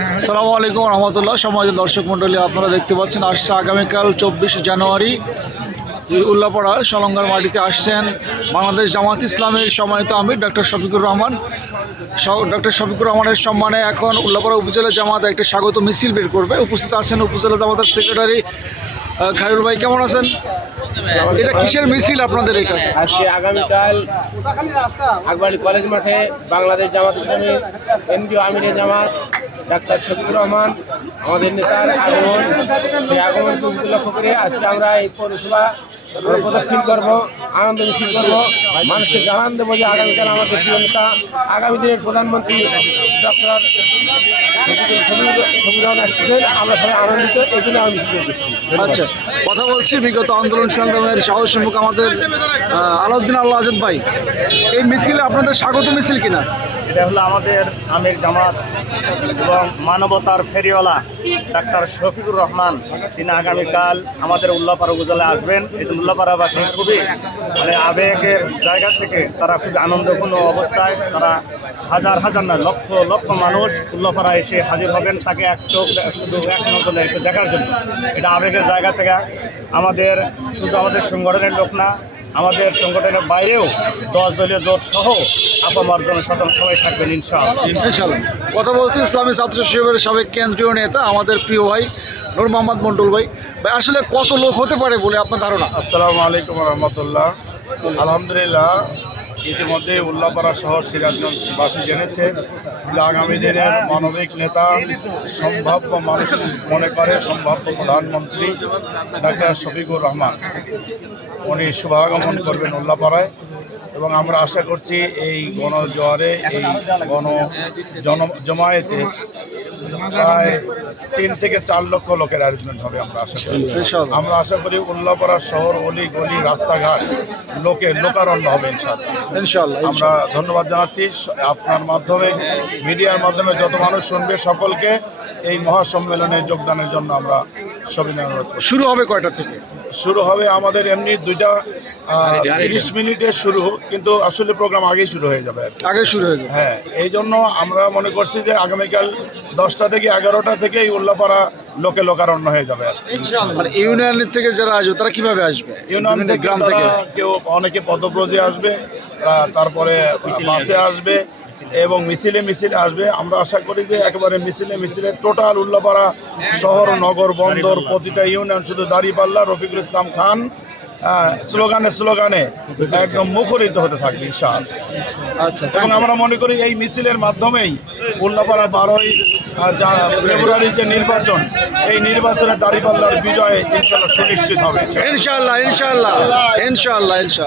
আসসালামু আলাইকুম রহমতুল্লাহ। সম্মানিত দর্শক মণ্ডলী, আপনারা দেখতে পাচ্ছেন আসছে আগামীকাল 24 জানুয়ারি উল্লাপাড়া সলঙ্গার মাটিতে আসছেন বাংলাদেশ জামাত ইসলামের সম্মানিত আমির ডক্টর শফিকুর রহমান। ডক্টর শফিকুর রহমানের সম্মানে এখন উল্লাপাড়া উপজেলা জামাত একটা স্বাগত মিছিল বের করবে। উপস্থিত আছেন উপজেলা জামাতের সেক্রেটারি খায়রুল ভাই। কেমন আছেন? এটা কিসের মিছিল আপনাদের? এটা আজকে আগামীকাল আকবরী কলেজ মাঠে বাংলাদেশ জামাত ইসলামী কেন্দ্রীয় আমিরে জামাত ডাক্তার শফিকুর রহমান আমাদের নেতার আগমন, সেই আগমনকে উপলক্ষ করে আজকে আমরা এই পৌরসভা প্রদক্ষিণ করবো, আনন্দ মিছিল করবো, মানুষকে জানান দেবো যে আগামীকাল আমাদের প্রিয় নেতা আগামী দিনের প্রধানমন্ত্রী ডক্টর শফিকুর রহমান আসতেছেন। আমরা সবাই আনন্দিত, এই জন্য আমি মিছিল করছি। আচ্ছা, কথা বলছি বিগত আন্দোলন সংগ্রামের সাহস মুখ আমাদের আলাউদ্দিন আল্লাহ আজাদ ভাই। এই মিছিলে আপনাদের স্বাগত মিছিল কিনা? এটা হলো আমাদের আমির জামাত এবং মানবতার ফেরিওয়ালা ডাক্তার শফিকুর রহমান। তিনি আগামীকাল আমাদের উল্লাপাড়া উপজেলায় আসবেন। এই উল্লাপাড়াবাসী খুবই আবেগের জায়গা থেকে তারা খুবই আনন্দপূর্ণ অবস্থায়, তারা হাজার হাজার নয় লক্ষ লক্ষ মানুষ উল্লাপাড়া এসে হাজির হবেন তাকে এক চোখ শুধু এক নজরে একটু দেখার জন্য। এটা আবেগের জায়গা থেকে আমাদের শুধু আমাদের সংগঠনের লোক না, আমাদের সংগঠনের বাইরেও 10 দলীয় জোট সহ আপামার জনসাধারণ সবাই থাকবেন ইনশাআল্লাহ। কথা বলছি ইসলামী ছাত্র শিবিরের সাবেক কেন্দ্রীয় নেতা আমাদের প্রিয় ভাই নূর মোহাম্মদ মন্ডল ভাই। ভাই, আসলে কত লোক হতে পারে বলে আপনার ধারণা? আসসালামু আলাইকুম রহমতুল্লাহ। আলহামদুলিল্লাহ, ইতিমধ্যে উল্লাপাড়া শহর সিরাজগঞ্জবাসী জেনেছে যে আগামী দিনের মানবিক নেতা, সম্ভাব্য মানুষ মনে করে সম্ভাব্য প্রধানমন্ত্রী ডাক্তার শফিকুর রহমান উনি শুভাগমন করবেন উল্লাপাড়ায়। এবং আমরা আশা করছি এই গণজোয়ারে, এই জমায়েতে প্রায় 3 থেকে 4 লক্ষ লোকের অ্যারেঞ্জমেন্ট হবে। আমরা আশা করি উল্লাপাড়া শহর অলি গলি রাস্তাঘাট লোকারণ্য হবে ইনশাআল্লাহ। আমরা ধন্যবাদ জানাচ্ছি আপনার মাধ্যমে, মিডিয়ার মাধ্যমে যত মানুষ শুনবে সকলকে এই মহাসম্মেলনে যোগদানের জন্য আমরা সবিনয় অনুরোধ করি। শুরু হবে কয়টা থেকে? শুরু হবে আমাদের এমনি 2টা 30 মিনিটে শুরু, কিন্তু আসলে প্রোগ্রাম আগেই শুরু হয়ে যাবে। আগে শুরু হয়ে যাবে, হ্যাঁ। এই জন্য আমরা মনে করছি যে আগামীকাল 10টা থেকে 11টা থেকে এই উল্লাপাড়া লোকারণ্য হয়ে যাবে। মানে ইউনিয়নের থেকে যারা আসবে তারা কিভাবে আসবে? ইউনিয়ন থেকে গ্রাম থেকে কেউ, অনেকে পদব্রজে আসবে, তারপরে বাসে আসবে এবং মিছিলে আসবে। আমরা আশা করি যে একেবারে মিছিলে টোটাল উল্লাপাড়া শহর নগর বন্দর প্রতিটা ইউনিয়ন, শুধু দাঁড়িপাল্লা রফিকুল ইসলাম খান স্লোগানে একদম মুখরিত হতে থাকবে ইনশাআল্লাহ। আচ্ছা, এবং আমরা মনে করি এই মিছিলের মাধ্যমেই উল্লাপাড়া 12ই ফেব্রুয়ারি যে নির্বাচন, এই নির্বাচনে দাঁড়িপাল্লার বিজয় ইনশাআল্লাহ সুনিশ্চিত হবে। ইনশাআল্লাহ।